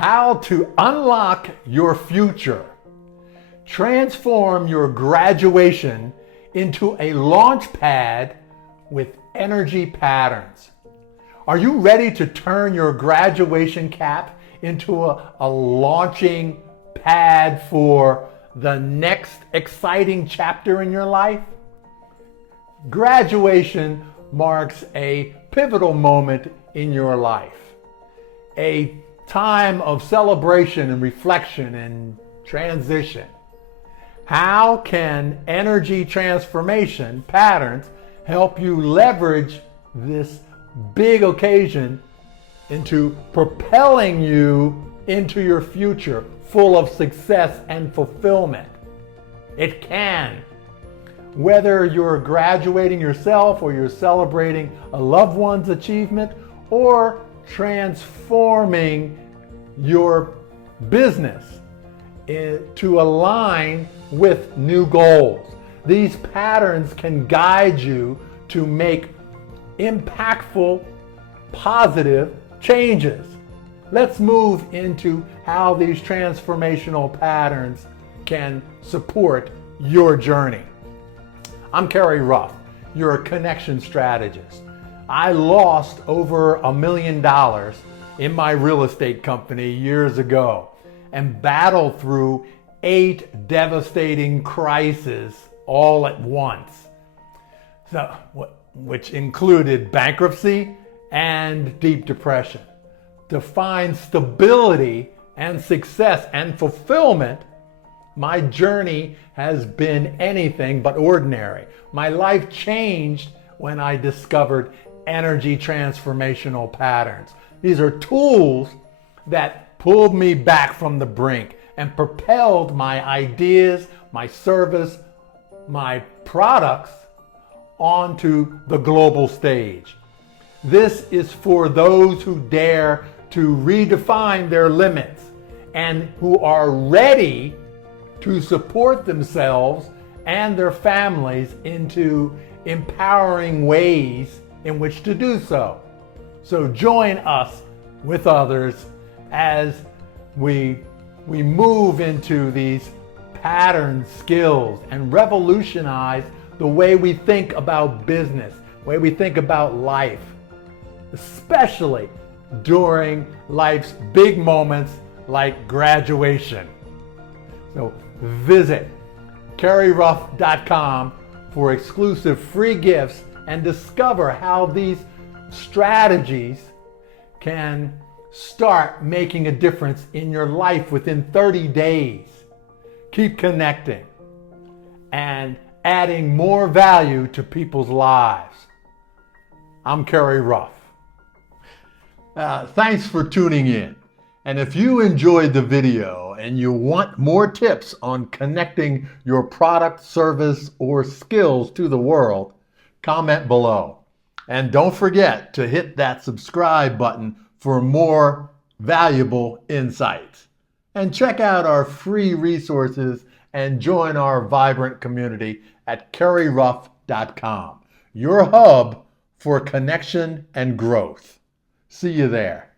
How to unlock your future. Transform your graduation into a launch pad with energy patterns. Are you ready to turn your graduation cap into a launching pad for the next exciting chapter in your life? Graduation marks a pivotal moment in your life, a time of celebration and reflection and transition. How can energy transformation patterns help you leverage this big occasion into propelling you into your future full of success and fulfillment? It can. Whether you're graduating yourself or you're celebrating a loved one's achievement or transforming your business to align with new goals. These patterns can guide you to make impactful, positive changes. Let's move into how these transformational patterns can support your journey. I'm Kerry Ruff, your connection strategist. I lost over $1 million in my real estate company years ago and battled through 8 devastating crises all at once, which included bankruptcy and deep depression. To find stability and success and fulfillment, my journey has been anything but ordinary. My life changed when I discovered energy transformational patterns. These are tools that pulled me back from the brink and propelled my ideas, my service, my products onto the global stage. This is for those who dare to redefine their limits and who are ready to support themselves and their families into empowering ways in which to do so. So join us with others as we move into these pattern skills and revolutionize the way we think about business, the way we think about life, especially during life's big moments like graduation. So visit kerryruff.com for exclusive free gifts and discover how these strategies can start making a difference in your life within 30 days. Keep connecting and adding more value to people's lives. I'm Kerry Ruff. Thanks for tuning in. And if you enjoyed the video and you want more tips on connecting your product, service, or skills to the world, comment below. And don't forget to hit that subscribe button for more valuable insights. And check out our free resources and join our vibrant community at kerryruff.com, your hub for connection and growth. See you there.